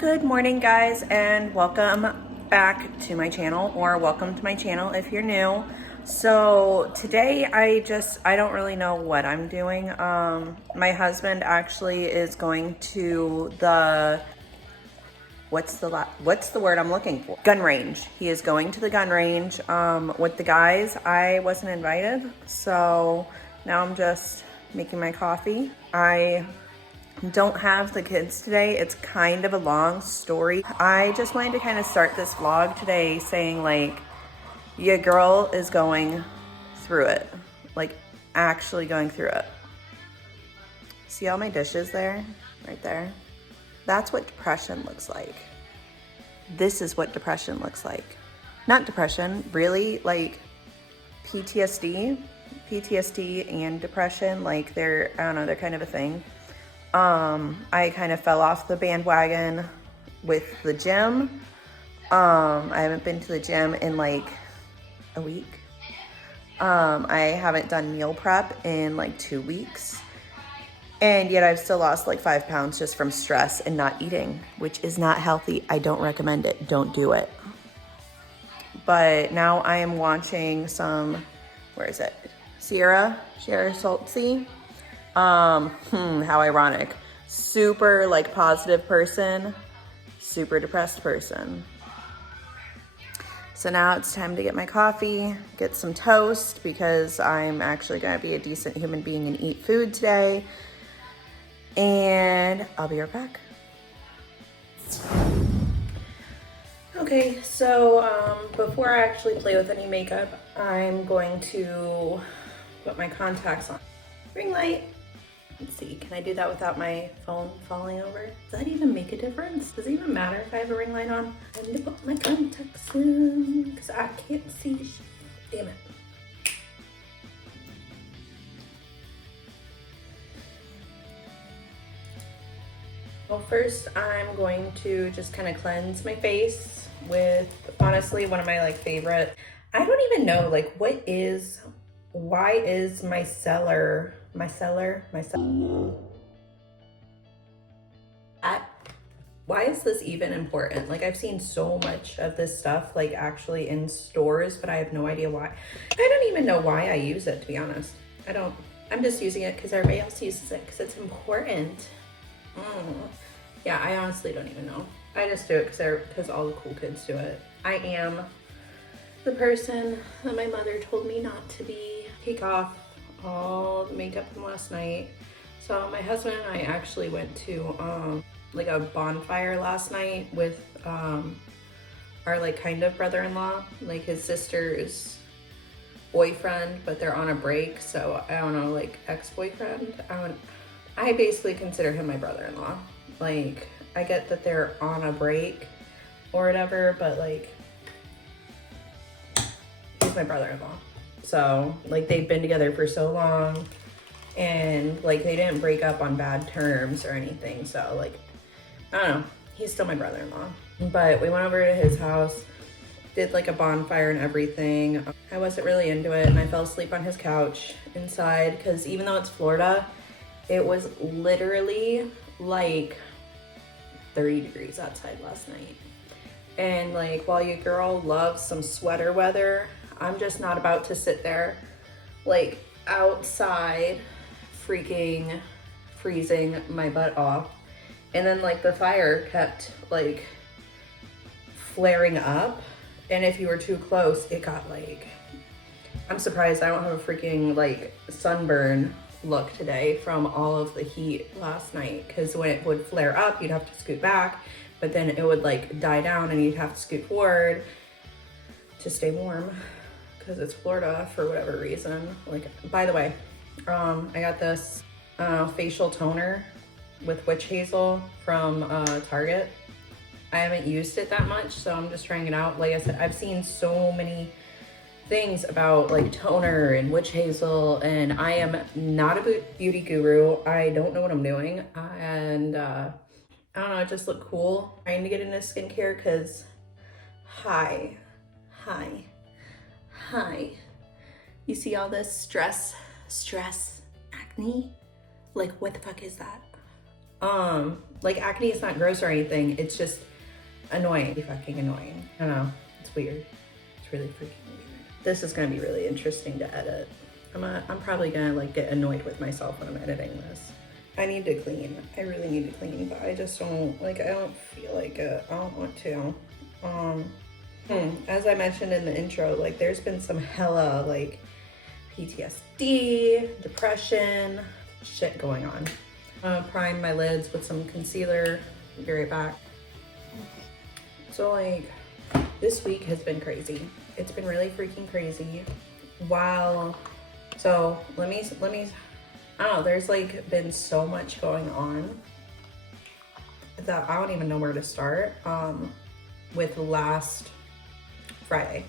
Good morning, guys, and welcome back to my channel, or welcome to my channel if you're new. So today I don't really know what I'm doing. My husband actually is going to the what's the word I'm looking for? Gun range. He is going to the gun range with the guys. I wasn't invited, so now I'm just making my coffee. I don't have the kids today. It's kind of a long story. I just wanted to kind of start this vlog today saying, like, your girl is going through it. Like, actually going through it. See all my dishes there? Right there? That's what depression looks like. This is what depression looks like. Not depression, really, like PTSD. PTSD and depression, like they're, I don't know, they're kind of a thing. I kind of fell off the bandwagon with the gym. I haven't been to the gym in like a week. I haven't done meal prep in like 2 weeks. And yet I've still lost like 5 pounds just from stress and not eating, which is not healthy. I don't recommend it. Don't do it. But now I am watching some, where is it? Sierra Saltsy. How ironic. Super like positive person, super depressed person. So now it's time to get my coffee, get some toast, because I'm actually gonna be a decent human being and eat food today. And I'll be right back. Okay, so before I actually play with any makeup, I'm going to put my contacts on. Ring light. Let's see, can I do that without my phone falling over? Does that even make a difference? Does it even matter if I have a ring light on? I need to put my contacts in because I can't see. Damn it. Well, first I'm going to just kind of cleanse my face with, honestly, one of my like favorite, I don't even know, like why is micellar, why is this even important? Like, I've seen so much of this stuff like actually in stores, but I have no idea why. I don't even know why I use it, to be honest. I'm just using it because everybody else uses it because it's important. Yeah, I honestly don't even know. I just do it because all the cool kids do it. I am the person that my mother told me not to be. Take off all the makeup from last night. So my husband and I actually went to like a bonfire last night with our like kind of brother-in-law, like his sister's boyfriend, but they're on a break, so I don't know, like ex-boyfriend. I basically consider him my brother-in-law. Like, I get that they're on a break or whatever, but like, he's my brother-in-law. So like, they've been together for so long, and like, they didn't break up on bad terms or anything. So like, I don't know, he's still my brother-in-law. But we went over to his house, did like a bonfire and everything. I wasn't really into it, and I fell asleep on his couch inside, because even though it's Florida, it was literally like 30 degrees outside last night. And like, while your girl loves some sweater weather, I'm just not about to sit there like outside freaking freezing my butt off. And then like the fire kept like flaring up, and if you were too close, it got like, I'm surprised I don't have a freaking like sunburn look today from all of the heat last night, because when it would flare up, you'd have to scoot back, but then it would like die down and you'd have to scoot forward to stay warm, because it's Florida for whatever reason. Like, by the way, I got this facial toner with witch hazel from Target. I haven't used it that much, so I'm just trying it out. Like I said, I've seen so many things about like toner and witch hazel, and I am not a beauty guru. I don't know what I'm doing, and I don't know, it just looked cool. Trying to get into skincare because hi, you see all this stress, acne? Like, what the fuck is that? Like acne is not gross or anything. It's just annoying. Fucking annoying. I don't know. It's weird. It's really freaking weird. This is gonna be really interesting to edit. I'm probably gonna like get annoyed with myself when I'm editing this. I need to clean. I really need to clean, but I just don't like. I don't feel like it. I don't want to. As I mentioned in the intro, like there's been some hella like PTSD, depression, shit going on. Prime my lids with some concealer. I'll be right back. So like this week has been crazy. It's been really freaking crazy. Wow. So let me, I don't know, there's like been so much going on that I don't even know where to start with last Friday.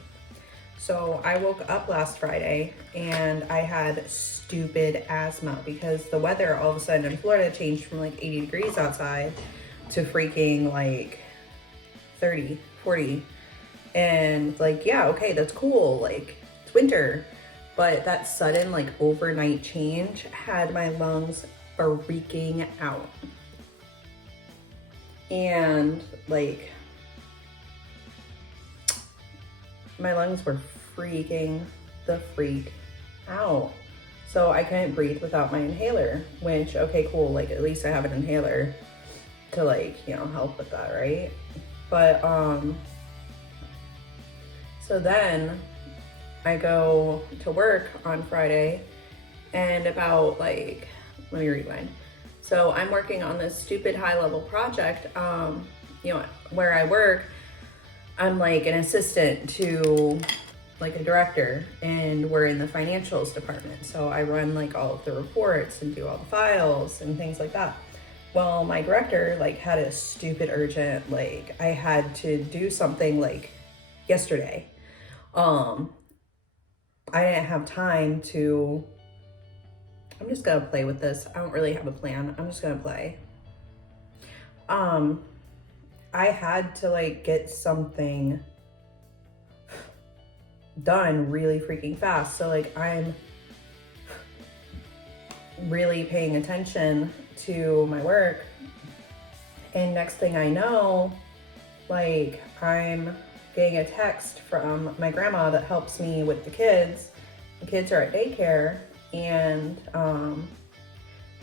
So I woke up last Friday and I had stupid asthma because the weather all of a sudden in Florida changed from like 80 degrees outside to freaking like 30, 40. And like, yeah, okay, that's cool. Like it's winter. But that sudden like overnight change had my lungs freaking out. And like my lungs were freaking the freak out. So I couldn't breathe without my inhaler, which, okay, cool. Like at least I have an inhaler to like, you know, help with that, right? But, so then I go to work on Friday and about like, let me rewind. So I'm working on this stupid high level project, you know, where I work, I'm like an assistant to like a director and we're in the financials department. So I run like all of the reports and do all the files and things like that. Well, my director like had a stupid urgent, like I had to do something like yesterday. I didn't have time to, I'm just gonna play with this. I don't really have a plan. I'm just gonna play. I had to like get something done really freaking fast. So like I'm really paying attention to my work. And next thing I know, like I'm getting a text from my grandma that helps me with the kids. The kids are at daycare and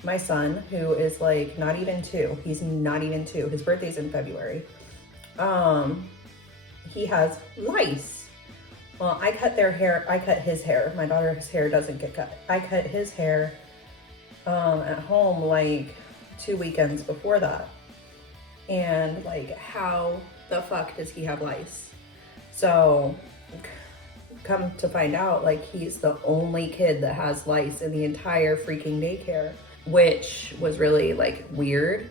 my son, who is like not even 2, he's not even 2, his birthday's in February. He has lice. Well, I cut his hair. My daughter's hair doesn't get cut. I cut his hair at home like 2 weekends before that. And like, how the fuck does he have lice? So come to find out, like he's the only kid that has lice in the entire freaking daycare, which was really like weird.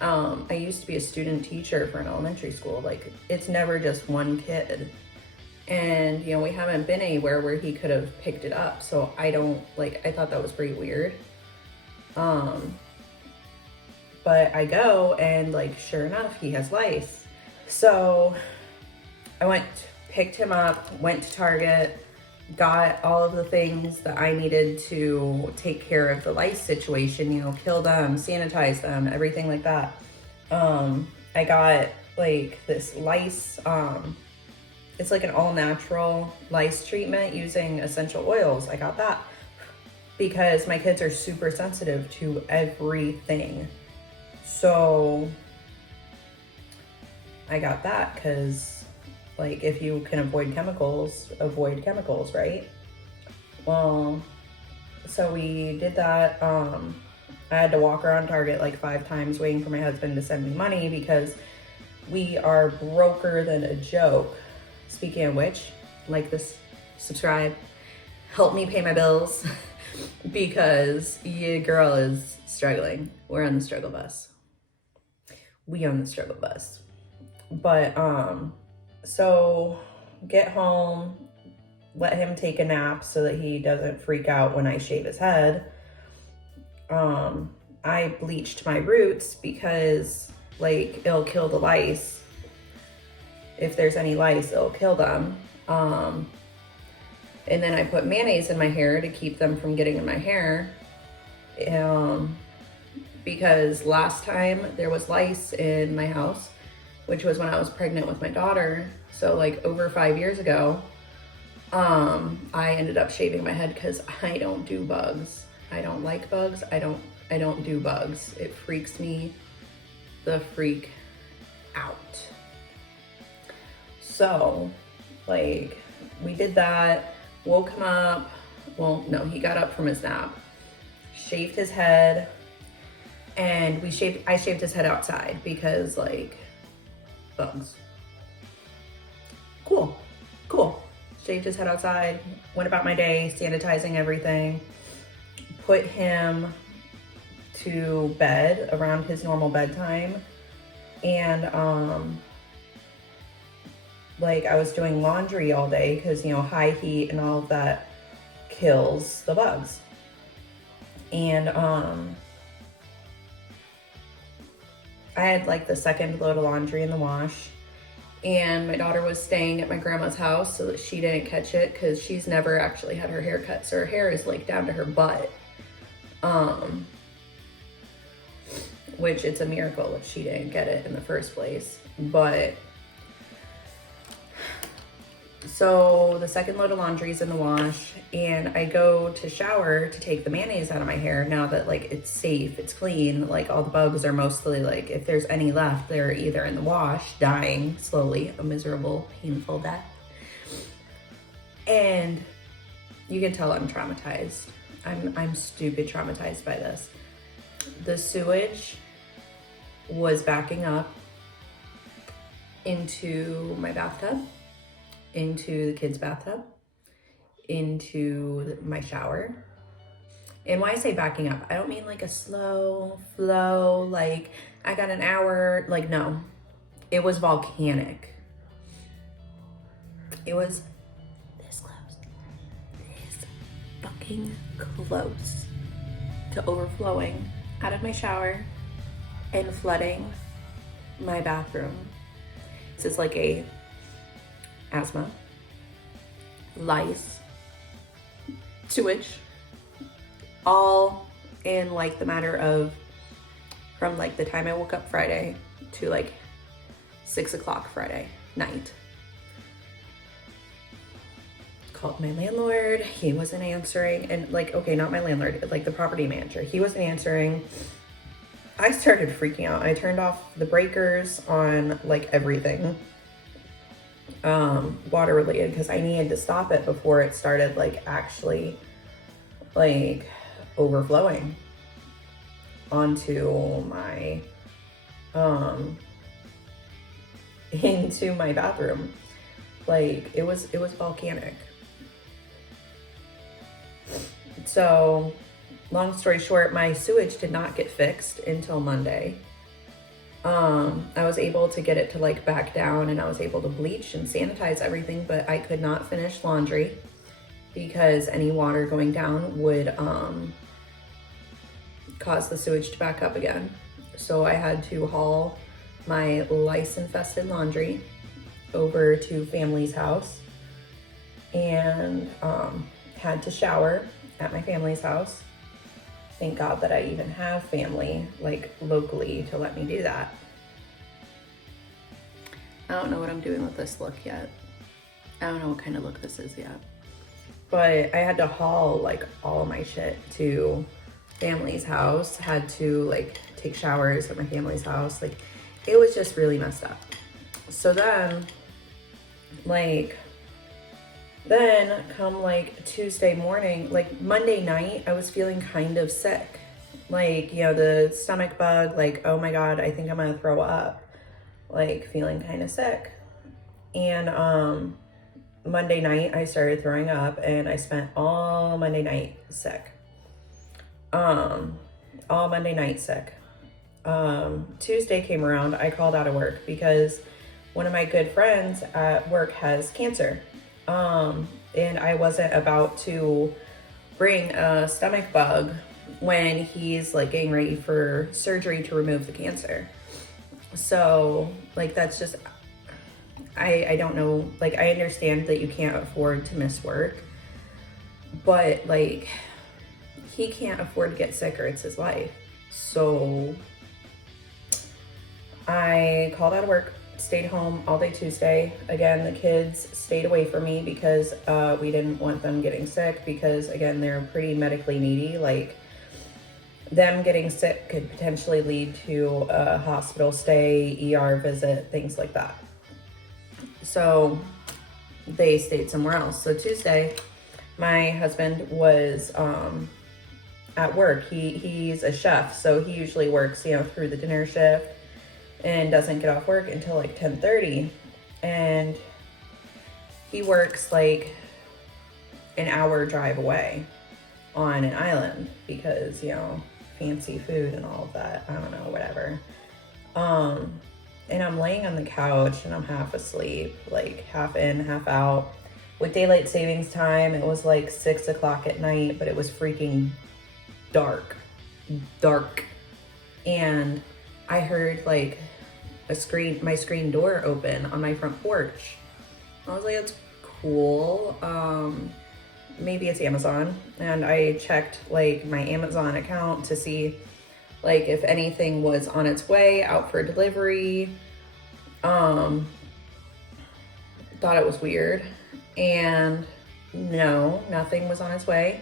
I used to be a student teacher for an elementary school. Like it's never just one kid. And you know, we haven't been anywhere where he could have picked it up. So I thought that was pretty weird. But I go and like, sure enough, he has lice. So I picked him up, went to Target, got all of the things that I needed to take care of the lice situation, you know, kill them, sanitize them, everything like that. I got like this lice, it's like an all natural lice treatment using essential oils. I got that because my kids are super sensitive to everything. So I got that because like if you can avoid chemicals, right? Well, so we did that. I had to walk around Target like 5 times waiting for my husband to send me money because we are broker than a joke. Speaking of which, like this, subscribe, help me pay my bills because your girl is struggling. We're on the struggle bus. We on the struggle bus. But so get home, let him take a nap so that he doesn't freak out when I shave his head. I bleached my roots because like it'll kill the lice. If there's any lice, it'll kill them. And then I put mayonnaise in my hair to keep them from getting in my hair. because last time there was lice in my house, which was when I was pregnant with my daughter. So like over 5 years ago, I ended up shaving my head because I don't do bugs. I don't like bugs. I don't do bugs. It freaks me the freak out. So like we did that, woke him up. Well, no, he got up from his nap, shaved his head, and I shaved his head outside because like bugs. Cool. Shaved his head outside, went about my day, sanitizing everything, put him to bed around his normal bedtime. And like I was doing laundry all day because, you know, high heat and all of that kills the bugs. And I had like the second load of laundry in the wash, and my daughter was staying at my grandma's house so that she didn't catch it because she's never actually had her hair cut, so her hair is like down to her butt. Which it's a miracle if she didn't get it in the first place. But so the second load of laundry is in the wash, and I go to shower to take the mayonnaise out of my hair now that like it's safe, it's clean, like all the bugs are mostly like, if there's any left, they're either in the wash, dying slowly, a miserable, painful death. And you can tell I'm traumatized. I'm stupid traumatized by this. The sewage was backing up into my bathtub, into the kids' bathtub, into my shower. And when I say backing up, I don't mean like a slow flow, like I got an hour, like no. It was volcanic. It was this close. This fucking close to overflowing out of my shower and flooding my bathroom. This is like a asthma, lice, sewage, all in like the matter of from like the time I woke up Friday to like 6 o'clock Friday night. Called my landlord, he wasn't answering, and like, okay, not my landlord, like the property manager, he wasn't answering. I started freaking out. I turned off the breakers on like everything water related because I needed to stop it before it started like actually like overflowing onto my into my bathroom. Like it was volcanic. So long story short, my sewage did not get fixed until Monday. I was able to get it to like back down, and I was able to bleach and sanitize everything, but I could not finish laundry because any water going down would cause the sewage to back up again. So I had to haul my lice-infested laundry over to family's house, and had to shower at my family's house. Thank God that I even have family like locally to let me do that. I don't know what I'm doing with this look yet. I don't know what kind of look this is yet. But I had to haul like all my shit to family's house, had to like take showers at my family's house. Like it was just really messed up. So then come like Tuesday morning, like Monday night, I was feeling kind of sick. Like, you know, the stomach bug, like, oh my God, I think I'm gonna throw up. Like feeling kind of sick. And Monday night I started throwing up, and I spent all Monday night sick. All Monday night sick. Tuesday came around, I called out of work because one of my good friends at work has cancer. And I wasn't about to bring a stomach bug when he's like getting ready for surgery to remove the cancer. So like, that's just, I don't know, like I understand that you can't afford to miss work, but like he can't afford to get sick or it's his life. So I called out of work, stayed home all day Tuesday. Again, the kids stayed away from me because we didn't want them getting sick because, again, they're pretty medically needy. Like, them getting sick could potentially lead to a hospital stay, ER visit, things like that. So they stayed somewhere else. So Tuesday, my husband was at work. He's a chef, so he usually works, through the dinner shift and doesn't get off work until like 10:30. And he works like an hour drive away on an island because, fancy food and all of that. I don't know, whatever. And I'm laying on the couch and I'm half asleep, like half in, half out. With daylight savings time, it was like 6 o'clock at night, but it was freaking dark. And I heard like my screen door open on my front porch. I was like, that's cool. Maybe it's Amazon. And I checked like my Amazon account to see like if anything was on its way out for delivery. Thought it was weird. And no, nothing was on its way.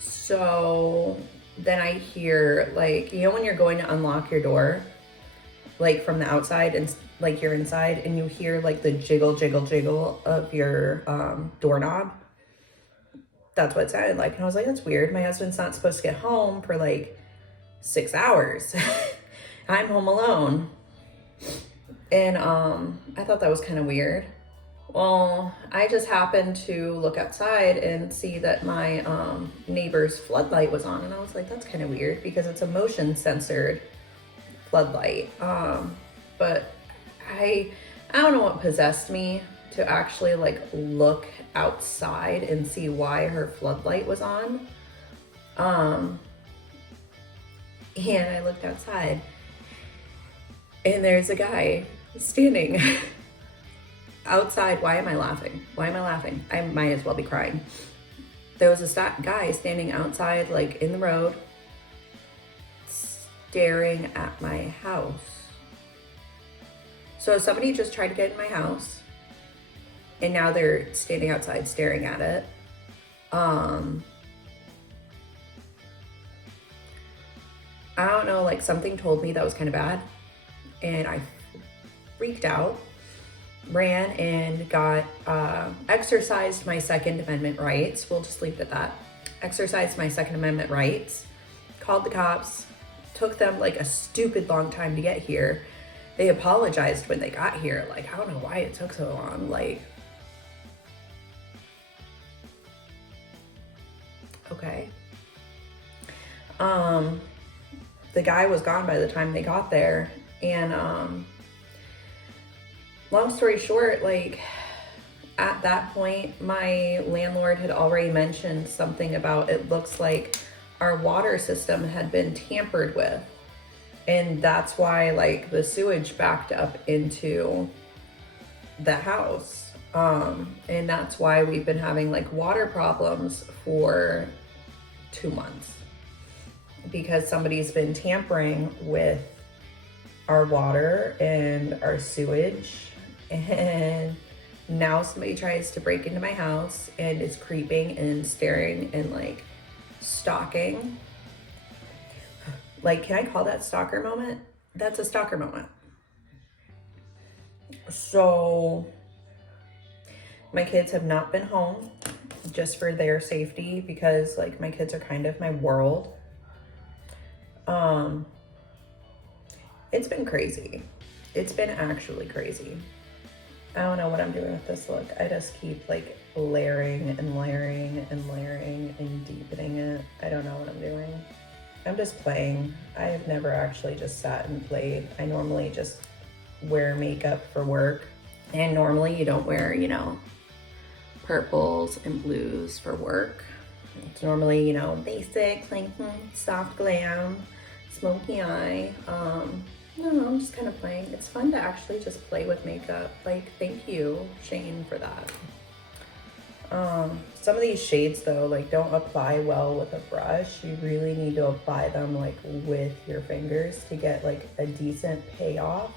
So then I hear like, when you're going to unlock your door, like from the outside and like you're inside and you hear like the jiggle of your doorknob. That's what it sounded like. And I was like, that's weird. My husband's not supposed to get home for like 6 hours. I'm home alone. And I thought that was kind of weird. Well, I just happened to look outside and see that my neighbor's floodlight was on. And I was like, that's kind of weird because it's a motion censored floodlight. But I don't know what possessed me to actually like look outside and see why her floodlight was on. And I looked outside and there's a guy standing outside. Why am I laughing? I might as well be crying. There was a guy standing outside, like in the road, staring at my house. So somebody just tried to get in my house and now they're standing outside staring at it. I don't know, like something told me that was kind of bad and I freaked out, ran and got, exercised my Second Amendment rights. We'll just leave it at that. Exercised my Second Amendment rights, called the cops, took them like a stupid long time to get here. They apologized when they got here. Like, I don't know why it took so long. Like, okay. The guy was gone by the time they got there. And long story short, like at that point, my landlord had already mentioned something about it looks like our water system had been tampered with. And that's why like the sewage backed up into the house. And that's why we've been having like water problems for 2 months. Because somebody's been tampering with our water and our sewage. And now somebody tries to break into my house and is creeping and staring and like stalking. Like, can I call that stalker moment? That's a stalker moment. So my kids have not been home just for their safety because like my kids are kind of my world. It's been crazy. It's been actually crazy. I don't know what I'm doing with this look. I just keep like layering and layering and layering and deepening it. I don't know what I'm doing. I'm just playing. I have never actually just sat and played. I normally just wear makeup for work. And normally you don't wear, purples and blues for work. It's normally, basic, like soft glam, smoky eye. No, I'm just kind of playing. It's fun to actually just play with makeup. Like, thank you, Shane, for that. Some of these shades though, like don't apply well with a brush. You really need to apply them like with your fingers to get like a decent payoff,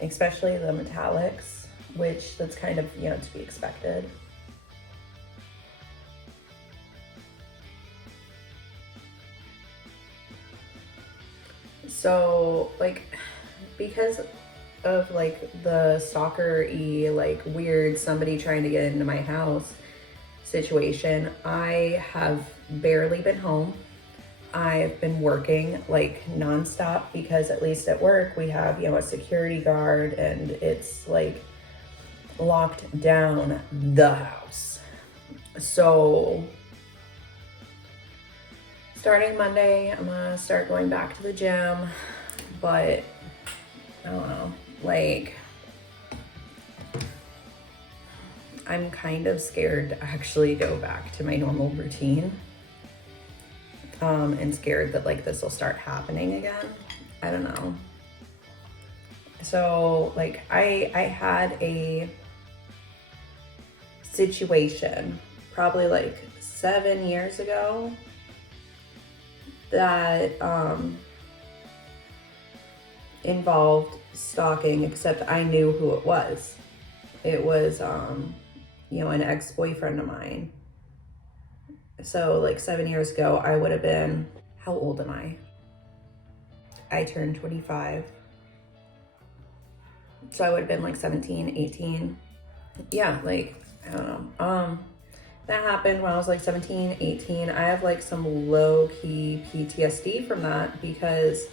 especially the metallics, which that's kind of, you know, to be expected. So like, because of like the stalker-y, like weird somebody trying to get into my house situation, I have barely been home. I've been working like nonstop because at least at work we have, you know, a security guard and it's like locked down the house. So starting Monday, I'm gonna start going back to the gym, but I don't know, like, I'm kind of scared to actually go back to my normal routine. And scared that like this will start happening again. I don't know. So like I had a situation probably like 7 years ago that involved stalking, except I knew who it was. It was you know, an ex-boyfriend of mine. So like 7 years ago, I would have been, how old am I? I turned 25. So I would have been like 17, 18. Yeah, like, I don't know. That happened when I was like 17, 18. I have like some low-key PTSD from that because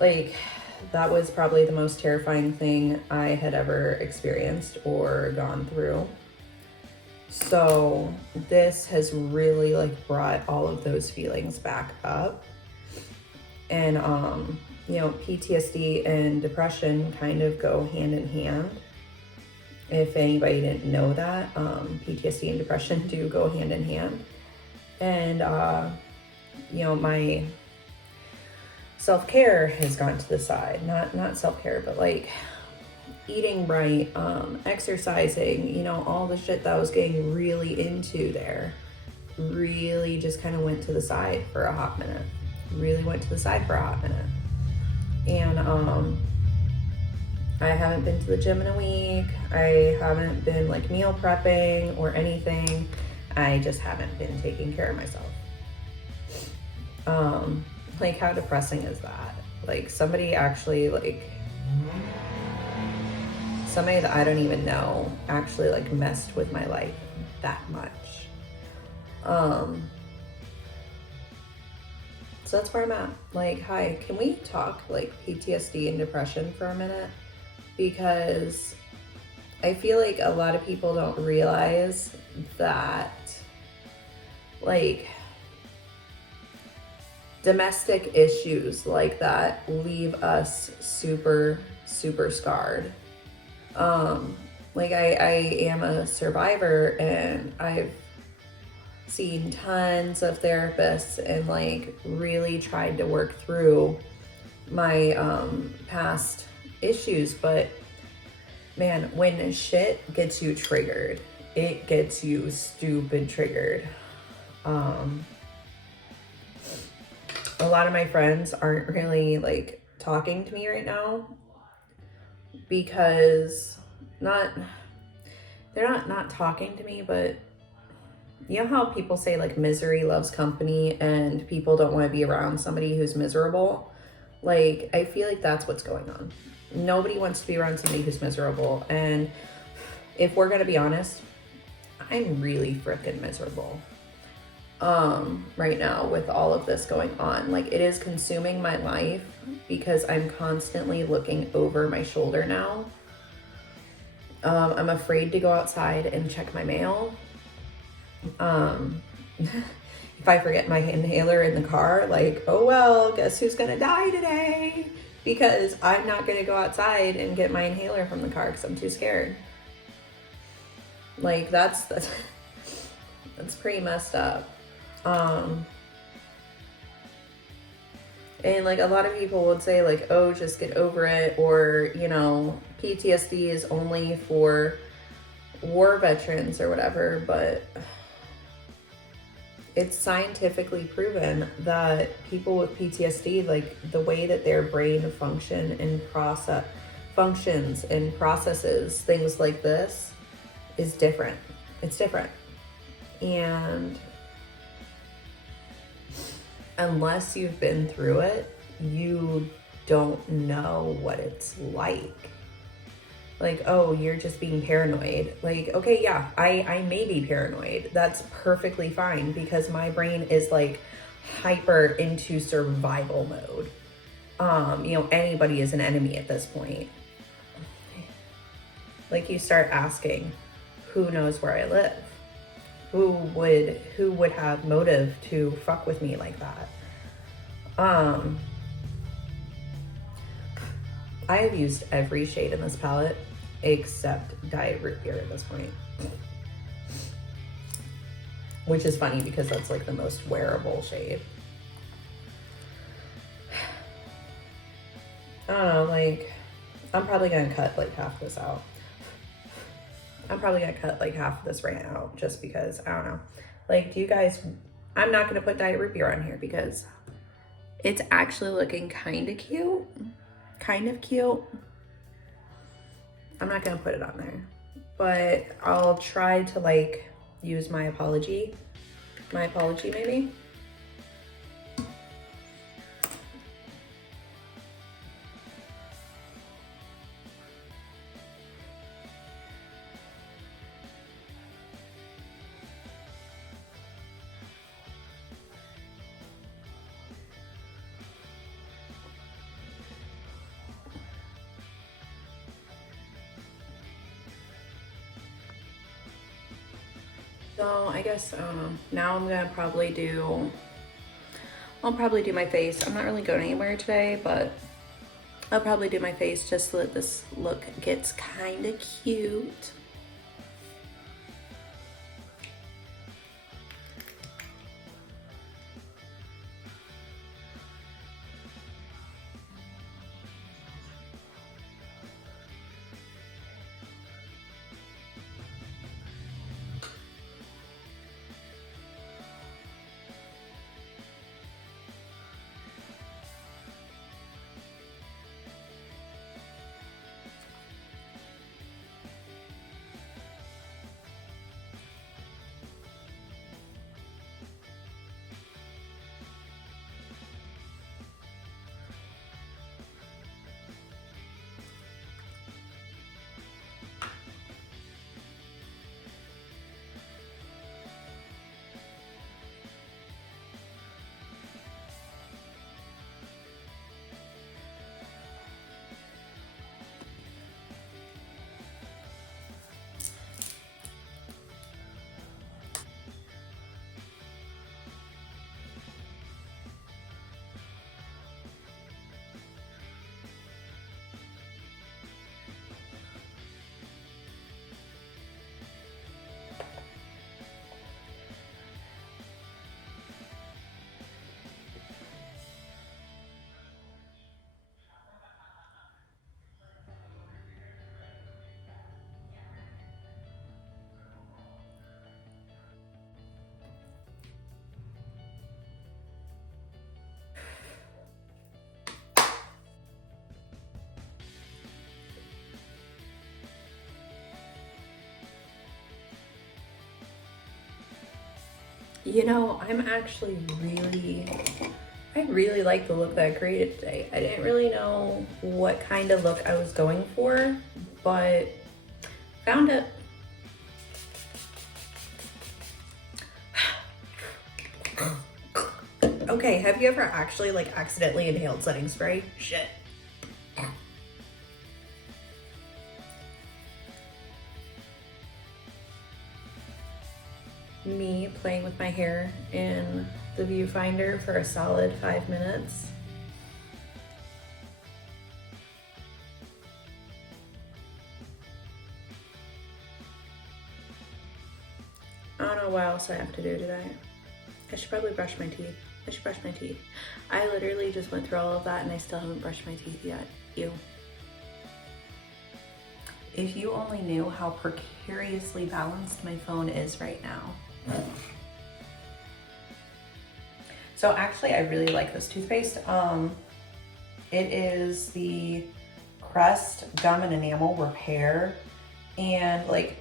like that was probably the most terrifying thing I had ever experienced or gone through. So this has really like brought all of those feelings back up. And you know, PTSD and depression kind of go hand in hand. If anybody didn't know that, PTSD and depression do go hand in hand. And you know, my self-care has gone to the side. Not self-care, but like eating right, exercising, you know, all the shit that I was getting really into there really just kind of went to the side for a hot minute. And I haven't been to the gym in a week. I haven't been like meal prepping or anything. I just haven't been taking care of myself. Like how depressing is that? Like somebody actually like, somebody that I don't even know actually like messed with my life that much. So that's where I'm at. Like, hi, can we talk like PTSD and depression for a minute? Because I feel like a lot of people don't realize that like domestic issues like that leave us super, super scarred. Like I am a survivor and I've seen tons of therapists and like really tried to work through my past issues, but man, when shit gets you triggered, it gets you stupid triggered. A lot of my friends aren't really like talking to me right now because they're not talking to me, but you know how people say like misery loves company and people don't want to be around somebody who's miserable? Like, I feel like that's what's going on. Nobody wants to be around somebody who's miserable. And if we're going to be honest, I'm really freaking miserable right now with all of this going on. Like, it is consuming my life because I'm constantly looking over my shoulder now. I'm afraid to go outside and check my mail. If I forget my inhaler in the car, like, oh well, guess who's gonna die today? Because I'm not gonna go outside and get my inhaler from the car because I'm too scared. Like, that's pretty messed up. And like a lot of people would say like, oh, just get over it, or, you know, PTSD is only for war veterans or whatever, but it's scientifically proven that people with PTSD, like the way that their brain functions and processes things like this is different. It's different. And unless you've been through it, you don't know what it's like. Like, oh, you're just being paranoid. Like, okay, yeah, I may be paranoid. That's perfectly fine because my brain is like hyper into survival mode. You know, anybody is an enemy at this point. Like, you start asking, who knows where I live? Who would have motive to fuck with me like that? I have used every shade in this palette except Diet Root Beer at this point. Which is funny because that's like the most wearable shade. I don't know, like, I'm probably gonna cut like half this out. I'm probably gonna cut like half of this right now just because, I don't know. Like, do you guys, I'm not gonna put Diet Root Beer on here because it's actually looking kind of cute. Kind of cute. I'm not gonna put it on there, but I'll try to like use my apology maybe. So I guess, I don't know. Now I'm gonna I'll probably do my face. I'm not really going anywhere today, but I'll probably do my face just so that this look gets kind of cute. You know, I really like the look that I created today. I didn't really know what kind of look I was going for, but found it. Okay, have you ever actually like accidentally inhaled setting spray? Shit. Me playing with my hair in the viewfinder for a solid 5 minutes. I don't know what else I have to do today. I should probably brush my teeth. I literally just went through all of that and I still haven't brushed my teeth yet. Ew. If you only knew how precariously balanced my phone is right now. So actually, I really like this toothpaste. It is the Crest Gum and Enamel Repair. And like,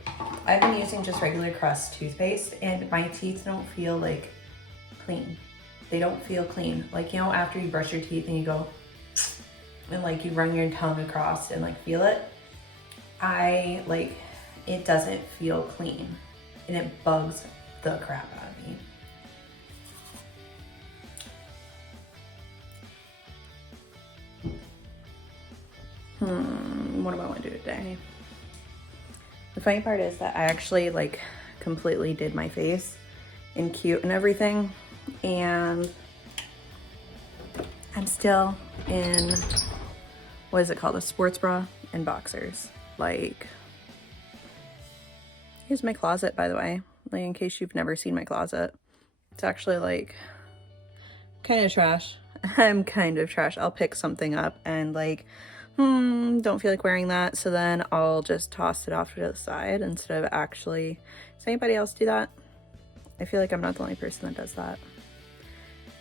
I've been using just regular Crest toothpaste and my teeth don't feel like clean. They don't feel clean. Like, you know, after you brush your teeth and you go, and like you run your tongue across and like feel it. It doesn't feel clean and it bugs the crap out of me. What do I want to do today? The funny part is that I actually like completely did my face in cute and everything, and I'm still in, what is it called? A sports bra and boxers. Like, here's my closet, by the way, like in case you've never seen my closet. It's actually like kind of trash. I'm kind of trash. I'll pick something up and like, don't feel like wearing that. So then I'll just toss it off to the side instead of actually, does anybody else do that? I feel like I'm not the only person that does that.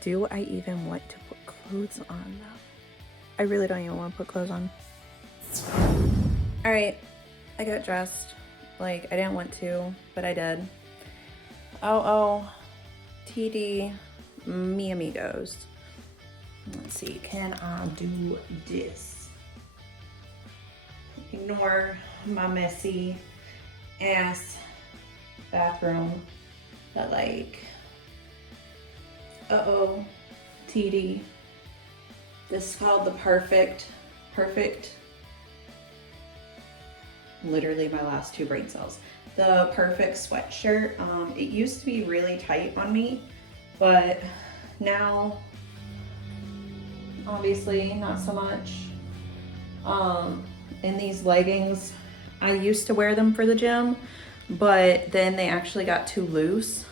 Do I even want to put clothes on though? I really don't even want to put clothes on. All right, I got dressed. Like, I didn't want to, but I did. TD, mi amigos. Let's see, can I do this? Ignore my messy ass bathroom, but like, TD. This is called the Perfect, literally my last two brain cells. The Perfect sweatshirt. It used to be really tight on me, but now, obviously not so much. In these leggings, I used to wear them for the gym, but then they actually got too loose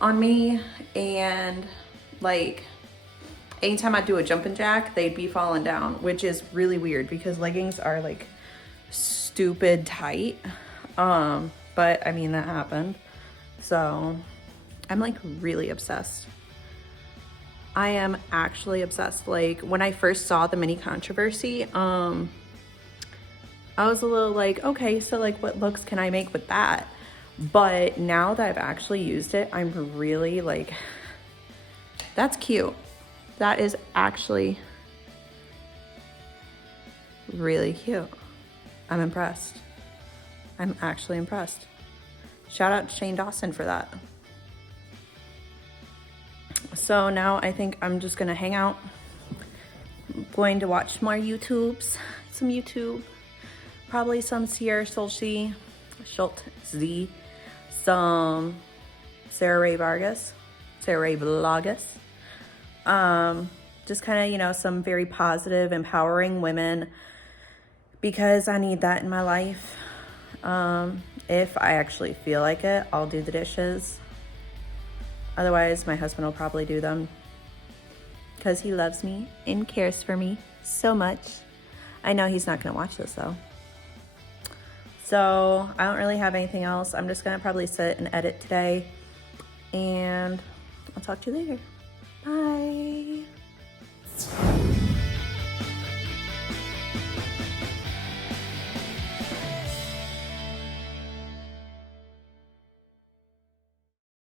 on me, and like anytime I do a jumping jack, they'd be falling down, which is really weird because leggings are like stupid tight. But I mean, that happened. So I'm like really obsessed. I am actually obsessed. Like, when I first saw the mini controversy, I was a little like, okay, so like what looks can I make with that? But now that I've actually used it, I'm really like, that's cute. That is actually really cute. I'm impressed. I'm actually impressed. Shout out to Shane Dawson for that. So now I think I'm just gonna hang out. I'm going to watch more some YouTube, probably some Sierra Schultz, some Sarah Ray Vargas, Sarah Ray Vlogas. Just kind of, you know, some very positive, empowering women, because I need that in my life. If I actually feel like it, I'll do the dishes. Otherwise, my husband will probably do them because he loves me and cares for me so much. I know he's not going to watch this though. So I don't really have anything else. I'm just going to probably sit and edit today, and I'll talk to you later. Bye.